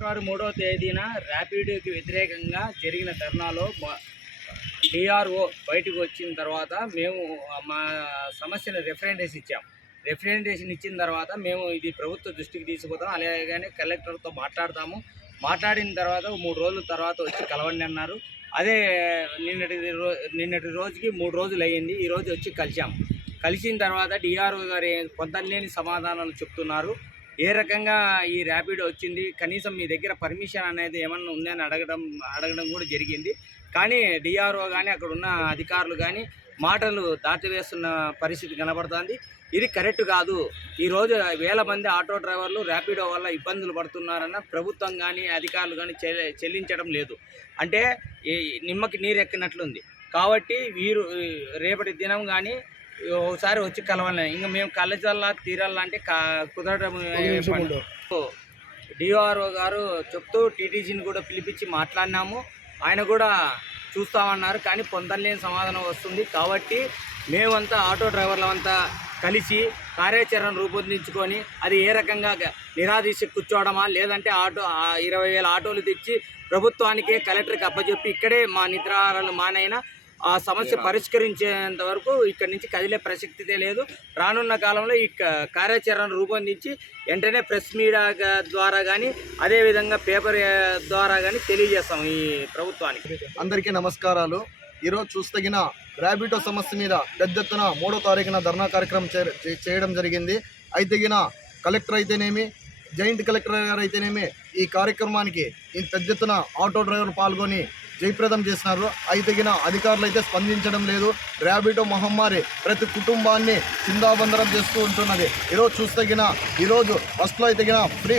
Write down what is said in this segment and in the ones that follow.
3వ తేదీన ర్యాపిడోకి వ్యతిరేకంగా జరిగిన ధర్నాలో డిఆర్ఓ బయటకు వచ్చిన తర్వాత మేము మా సమస్యను రిప్రజెంటేషన్ ఇచ్చిన తర్వాత మేము ఇది ప్రభుత్వ దృష్టికి తీసుకుపోతాం, అలాగే కలెక్టర్తో మాట్లాడిన తర్వాత 3 రోజుల తర్వాత వచ్చి కలవండి అన్నారు. అదే నిన్నటి రోజుకి 3 రోజులు అయ్యింది. ఈరోజు వచ్చి కలిసిన తర్వాత డిఆర్ఓ గారు పొందలేని సమాధానాలు చెప్తున్నారు. ఏ రకంగా ఈ ర్యాపిడో వచ్చింది, కనీసం మీ దగ్గర పర్మిషన్ అనేది ఏమన్నా ఉందని అడగడం కూడా జరిగింది. కానీ డిఆర్ఓ కానీ అక్కడ ఉన్న అధికారులు కానీ మాటలు దాటివేస్తున్న పరిస్థితి కనబడుతుంది. ఇది కరెక్ట్ కాదు. ఈరోజు వేల మంది ఆటో డ్రైవర్లు ర్యాపిడో వల్ల ఇబ్బందులు పడుతున్నారన్న ప్రభుత్వం కానీ అధికారులు కానీ చెల్లించడం లేదు. అంటే నిమ్మకి నీరు ఎక్కినట్లుంది. కాబట్టి వీరు రేపటి దినం కానీ ఒకసారి వచ్చి కలవాలి. ఇంకా మేము తీరాలంటే కుదరడం. డిఆర్ఓ గారు చెప్తూ టీటీసీని కూడా పిలిపించి మాట్లాడినాము. ఆయన కూడా చూస్తామన్నారు. కానీ పొందలేని సమాధానం వస్తుంది. కాబట్టి మేమంతా ఆటో డ్రైవర్లమంతా కలిసి కార్యాచరణ రూపొందించుకొని అది ఏ రకంగా నిరాదీసి కూర్చోవడమా, లేదంటే 20,000 ఆటోలు తెచ్చి ప్రభుత్వానికే కలెక్టర్కి అప్పచెప్పి ఇక్కడే మా నిద్రాహారాలు మానైనా ఆ సమస్య పరిష్కరించేంత వరకు ఇక్కడి నుంచి కదిలే ప్రసక్తే లేదు. రానున్న కాలంలో ఈ కార్యాచరణ రూపొందించి వెంటనే ప్రెస్ మీడియా ద్వారా కానీ అదేవిధంగా పేపర్ ద్వారా కానీ తెలియజేస్తాం ఈ ప్రభుత్వానికి. అందరికీ నమస్కారాలు. ఈరోజు చూస్తగిన ర్యాపిడో సమస్య మీద పెద్ద ఎత్తున 3వ తారీఖున ధర్నా కార్యక్రమం చేయడం జరిగింది. అయితేగిన కలెక్టర్ అయితేనేమి, జాయింట్ కలెక్టర్ గారు అయితేనేమి ఈ కార్యక్రమానికి పెద్ద ఎత్తున ఆటో డ్రైవర్లు పాల్గొని జయప్రదం చేసినారు. అయితేగిన అధికారులు అయితే స్పందించడం లేదు. ర్యాపిడో మహమ్మారి ప్రతి కుటుంబాన్ని చిందాబందరం చేస్తూ ఉంటున్నది. ఈరోజు చూస్తగిన ఈరోజు ఫస్ట్లో అయితేగిన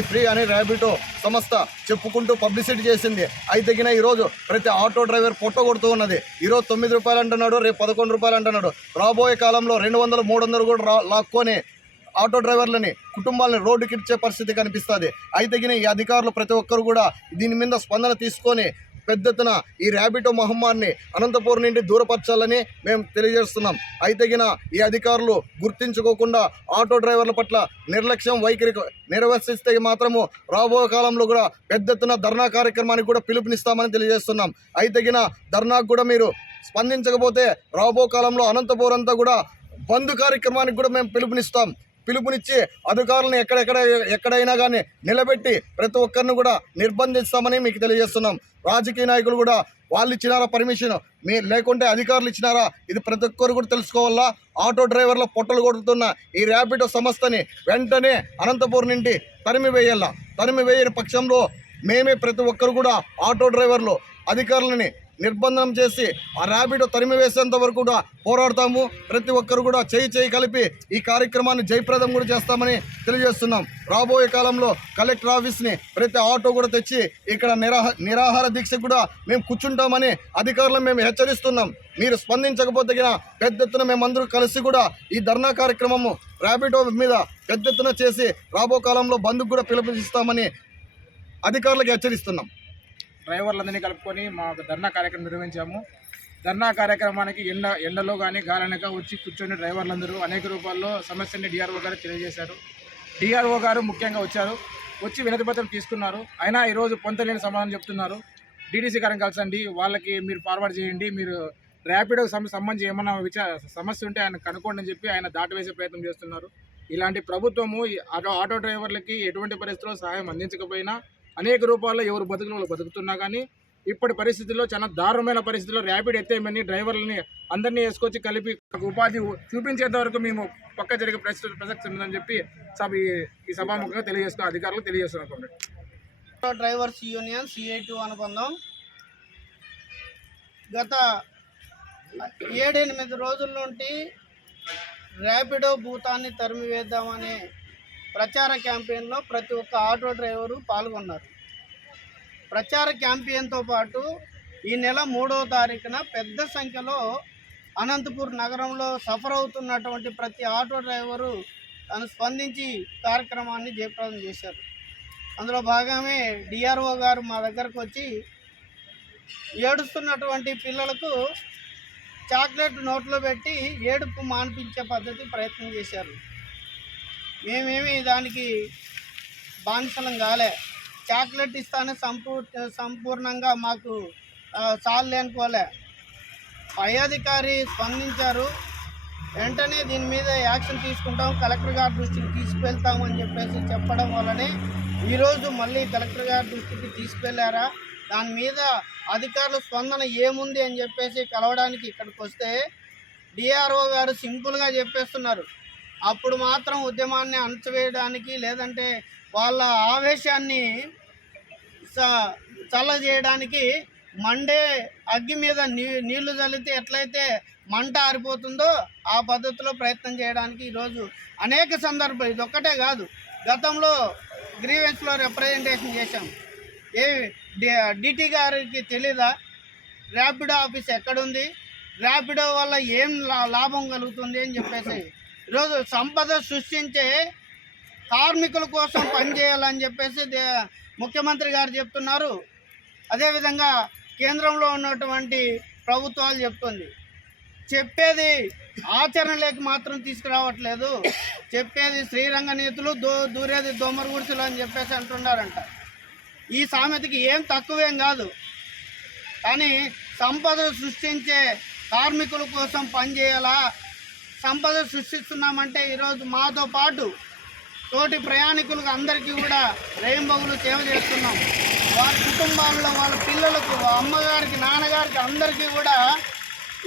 ఫ్రీ అని ర్యాపిడో సంస్థ చెప్పుకుంటూ పబ్లిసిటీ చేసింది. అయితేగిన ఈరోజు ప్రతి ఆటో డ్రైవర్ పొట్టగొడుతూ ఉన్నది. ఈరోజు 9 రూపాయలు అంటున్నాడు, రేపు 11 రూపాయలు అంటున్నాడు. రాబోయే కాలంలో 200, 300 కూడా లాక్కొని ఆటో డ్రైవర్లని కుటుంబాలని రోడ్డుకి ఇచ్చే పరిస్థితి కనిపిస్తుంది. అయితేగిన ఈ అధికారులు ప్రతి ఒక్కరు కూడా దీని మీద స్పందన తీసుకొని పెద్ద ఎత్తున ఈ ర్యాపిడో మహమ్మారిని అనంతపురం నుండి దూరపరచాలని మేము తెలియజేస్తున్నాం. అయితేగిన ఈ అధికారులు గుర్తించుకోకుండా ఆటో డ్రైవర్ల పట్ల నిర్లక్ష్యం వైఖరి నిర్వర్తిస్తే మాత్రము రాబోయే కాలంలో కూడా పెద్ద ఎత్తున ధర్నా కార్యక్రమానికి కూడా పిలుపునిస్తామని తెలియజేస్తున్నాం. అయితేగిన ధర్నాకు కూడా మీరు స్పందించకపోతే రాబో కాలంలో అనంతపురం అంతా కూడా బంద్ కార్యక్రమానికి కూడా మేము పిలుపునిచ్చి అధికారులను ఎక్కడైనా కానీ నిలబెట్టి ప్రతి ఒక్కరిని కూడా నిర్బంధిస్తామని మీకు తెలియజేస్తున్నాం. రాజకీయ నాయకులు కూడా వాళ్ళు ఇచ్చినారా పర్మిషన్, మీరు లేకుంటే అధికారులు ఇచ్చినారా, ఇది ప్రతి ఒక్కరు కూడా తెలుసుకోవాలా. ఆటో డ్రైవర్ల పొట్టలు కొడుతున్న ఈ ర్యాపిడో సంస్థని వెంటనే అనంతపురం నుండి తరిమివేయని పక్షంలో మేమే ప్రతి ఒక్కరు కూడా ఆటో డ్రైవర్లు అధికారులని నిర్బంధం చేసి ఆ ర్యాపిడో తరిమివేసేంత వరకు కూడా పోరాడతాము. ప్రతి ఒక్కరు కూడా చేయి కలిపి ఈ కార్యక్రమాన్ని జయప్రదం కూడా చేస్తామని తెలియజేస్తున్నాం. రాబోయే కాలంలో కలెక్టర్ ఆఫీస్ని ప్రతి ఆటో కూడా తెచ్చి ఇక్కడ నిరాహార దీక్ష కూడా మేము కూర్చుంటామని అధికారులను మేము హెచ్చరిస్తున్నాం. మీరు స్పందించకపోతే పెద్ద ఎత్తున మేమందరూ కలిసి కూడా ఈ ధర్నా కార్యక్రమము ర్యాపిడో మీద పెద్ద ఎత్తున చేసి రాబో కాలంలో బంద్కు కూడా పిలుపునిస్తామని అధికారులకు హెచ్చరిస్తున్నాం. డ్రైవర్లందరినీ కలుపుకొని మా ధర్నా కార్యక్రమం నిర్వహించాము. ధర్నా కార్యక్రమానికి ఎండలో కానీ గాలనక వచ్చి కూర్చొని డ్రైవర్లందరూ అనేక రూపాల్లో సమస్యని డిఆర్ఓ గారు తెలియజేశారు. డిఆర్ఓ గారు ముఖ్యంగా వచ్చి వినతిపత్రం తీసుకున్నారు. అయినా ఈరోజు పొందలేని సమాధానం చెప్తున్నారు. డీడీసీ గారిని కలిసండి, వాళ్ళకి మీరు ఫార్వర్డ్ చేయండి, మీరు ర్యాపిడోకి సంబంధించి ఏమన్నా సమస్య ఉంటే ఆయన కనుక్కోండి అని చెప్పి ఆయన దాటవేసే ప్రయత్నం చేస్తున్నారు. ఇలాంటి ప్రభుత్వము ఆటో డ్రైవర్లకి ఎటువంటి పరిస్థితుల్లో సహాయం అందించకపోయినా అనేక రూపాల్లో ఎవరు బతుకులు బతుకుతున్నా కానీ ఇప్పటి పరిస్థితుల్లో చాలా దారుణమైన పరిస్థితుల్లో ర్యాపిడ్ ఎత్తేమని డ్రైవర్లని అందరినీ వేసుకొచ్చి కలిపి ఉపాధి చూపించేంత వరకు మేము పక్క జరిగే ప్రసక్తి ఉందని చెప్పి ఈ సభాముఖంగా అధికారులకు తెలియజేస్తున్నాం. డ్రైవర్స్ యూనియన్ CI2 అనుకుందాం. గత 7-8 రోజుల నుండి ర్యాపిడో భూతాన్ని తరిమివేద్దామనే ప్రచార క్యాంపెయిన్లో ప్రతి ఒక్క ఆటో డ్రైవరు పాల్గొన్నారు. ప్రచార క్యాంపెయిన్తో పాటు ఈ నెల 3వ తారీఖున పెద్ద సంఖ్యలో అనంతపూర్ నగరంలో సఫర్ అవుతున్నటువంటి ప్రతి ఆటో డ్రైవరు తను స్పందించి కార్యక్రమాన్ని జయప్రదం చేశారు. అందులో భాగమే డిఆర్ఓ గారు మా దగ్గరకు వచ్చి ఏడుస్తున్నటువంటి పిల్లలకు చాక్లెట్ నోట్లో పెట్టి ఏడుపు మాన్పించే పద్ధతి ప్రయత్నం చేశారు. మేమేమి దానికి బానిసలం కాలే. చాక్లెట్ ఇస్తానే సంపూర్ణంగా మాకు చాలు అనుకోలే. పై అధికారి స్పందించారు, వెంటనే దీని మీద యాక్షన్ తీసుకుంటాం, కలెక్టర్ గారి దృష్టికి తీసుకువెళ్తాము అని చెప్పేసి చెప్పడం వల్లనే ఈరోజు మళ్ళీ కలెక్టర్ గారి దృష్టికి తీసుకెళ్లారా. దాని మీద అధికారుల స్పందన ఏముంది అని చెప్పేసి కలవడానికి ఇక్కడికి వస్తే డిఆర్ఓ గారు సింపుల్గా చెప్పేస్తున్నారు. అప్పుడు మాత్రం ఉద్యమాన్ని అణచివేయడానికి, లేదంటే వాళ్ళ ఆవేశాన్ని చల్లజేయడానికి మండే అగ్గి మీద నీళ్లు చల్లితే ఎట్లయితే మంట ఆరిపోతుందో ఆ పద్ధతిలో ప్రయత్నం చేయడానికి ఈరోజు అనేక సందర్భాలు, ఇది ఒక్కటే కాదు, గతంలో గ్రీవెన్స్లో రిప్రజెంటేషన్ చేశాం. డిటి గారికి తెలీదా ర్యాపిడో ఆఫీస్ ఎక్కడుంది, ర్యాపిడో వల్ల ఏం లాభం కలుగుతుంది అని చెప్పేసి ఈరోజు సంపద సృష్టించే కార్మికుల కోసం పనిచేయాలని చెప్పేసి ముఖ్యమంత్రి గారు చెప్తున్నారు. అదేవిధంగా కేంద్రంలో ఉన్నటువంటి ప్రభుత్వాలు చెప్తుంది. చెప్పేది ఆచరణలోకి మాత్రం తీసుకురావట్లేదు. చెప్పేది శ్రీరంగ నీతులు, దూరేది దోమర గుడిసెలు అని చెప్పేసి అంటున్నారంట. ఈ సామెతకి ఏం తక్కువేం కాదు, కానీ సంపద సృష్టించే కార్మికుల కోసం పనిచేయాలా. సంపద సృష్టిస్తున్నామంటే ఈరోజు మాతో పాటు తోటి ప్రయాణికులకు అందరికీ కూడా రేయింబగులు సేవ చేస్తున్నాం. వారి కుటుంబాల్లో వాళ్ళ పిల్లలకు, అమ్మగారికి, నాన్నగారికి అందరికీ కూడా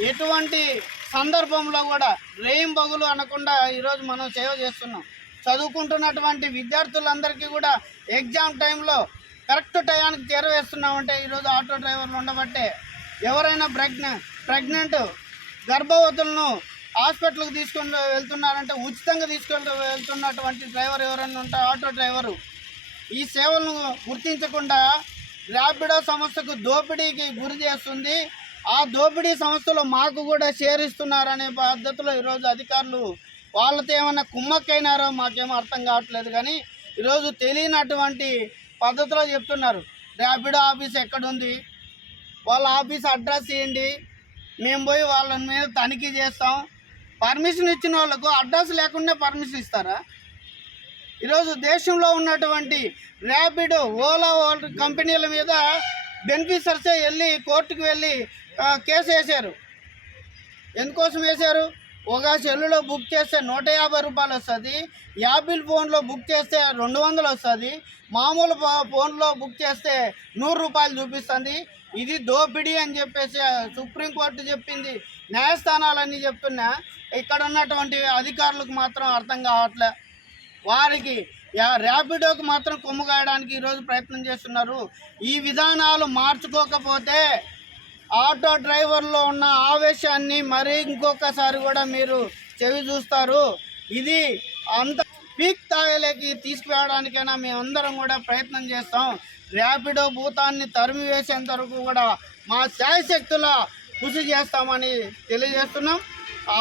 ఎటువంటి సందర్భంలో కూడా రేయింబగులు అనకుండా ఈరోజు మనం సేవ చేస్తున్నాం. చదువుకుంటున్నటువంటి విద్యార్థులందరికీ కూడా ఎగ్జామ్ టైంలో కరెక్ట్ టయానికి చేరవేస్తున్నామంటే ఈరోజు ఆటో డ్రైవర్లు ఉండబట్టే. ఎవరైనా ప్రెగ్నెంట్ గర్భవతులను హాస్పిటల్కి తీసుకొని వెళ్తున్నారంటే ఉచితంగా తీసుకొని వెళ్తున్నటువంటి డ్రైవర్ ఎవరైనా ఉంటే ఆటో డ్రైవరు. ఈ సేవలను గుర్తించకుండా ర్యాపిడో సంస్థకు దోపిడీకి గురి చేస్తుంది. ఆ దోపిడీ సంస్థలో మాకు కూడా చేరిస్తున్నారనే పద్ధతిలో ఈరోజు అధికారులు వాళ్ళతో ఏమన్నా కుమ్మక్కైనారో మాకేమో అర్థం కావట్లేదు. కానీ ఈరోజు తెలియనటువంటి పద్ధతిలో చెప్తున్నారు. ర్యాపిడో ఆఫీస్ ఎక్కడుంది, వాళ్ళ ఆఫీస్ అడ్రస్ ఇవ్వండి, మేము పోయి వాళ్ళ మీద తనిఖీ చేస్తాం. పర్మిషన్ ఇచ్చిన వాళ్ళకు అడ్రస్ లేకుండా పర్మిషన్ ఇస్తారా? ఈరోజు దేశంలో ఉన్నటువంటి ర్యాపిడో, ఓలా కంపెనీల మీద బెనిఫిషరీసే వెళ్ళి కోర్టుకు వెళ్ళి కేసు వేశారు. ఎందుకోసం వేశారు? ఒక సెల్లులో బుక్ చేస్తే 150 రూపాయలు వస్తుంది, యాపిల్ ఫోన్లో బుక్ చేస్తే 200 వస్తుంది, మామూలు ఫోన్లో బుక్ చేస్తే 100 రూపాయలు చూపిస్తుంది. ఇది దోపిడీ అని చెప్పేసి సుప్రీంకోర్టు చెప్పింది, న్యాయస్థానాలన్నీ చెప్తున్నా. ఇక్కడ ఉన్నటువంటి అధికారులకు మాత్రం అర్థం కావట్లే. వారికి ర్యాపిడోకి మాత్రం కొమ్ము కాయడానికి ఈరోజు ప్రయత్నం చేస్తున్నారు. ఈ విధానాలు మార్చుకోకపోతే ఆటో డ్రైవర్లో ఉన్న ఆవేశాన్ని మరీ ఇంకొకసారి కూడా మీరు చెవి చూస్తారు. ఇది అంత పీక్ స్థాయిలోకి తీసుకువెళ్ళడానికైనా మేమందరం కూడా ప్రయత్నం చేస్తాం. ర్యాపిడో భూతాన్ని తరిమి వేసేంత వరకు కూడా మా శాయశక్తుల కృషి చేస్తామని తెలియజేస్తున్నాం.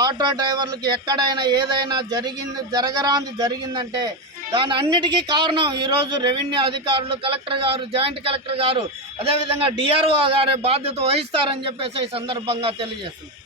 ఆటో డ్రైవర్లకు ఎక్కడైనా ఏదైనా జరిగిందంటే దాని అన్నిటికీ కారణం ఈరోజు రెవెన్యూ అధికారులు, కలెక్టర్ గారు, జాయింట్ కలెక్టర్ గారు, అదేవిధంగా డిఆర్ఓ గారి బాధ్యత వహిస్తారని చెప్పేసి ఈ సందర్భంగా తెలియజేస్తున్నాం.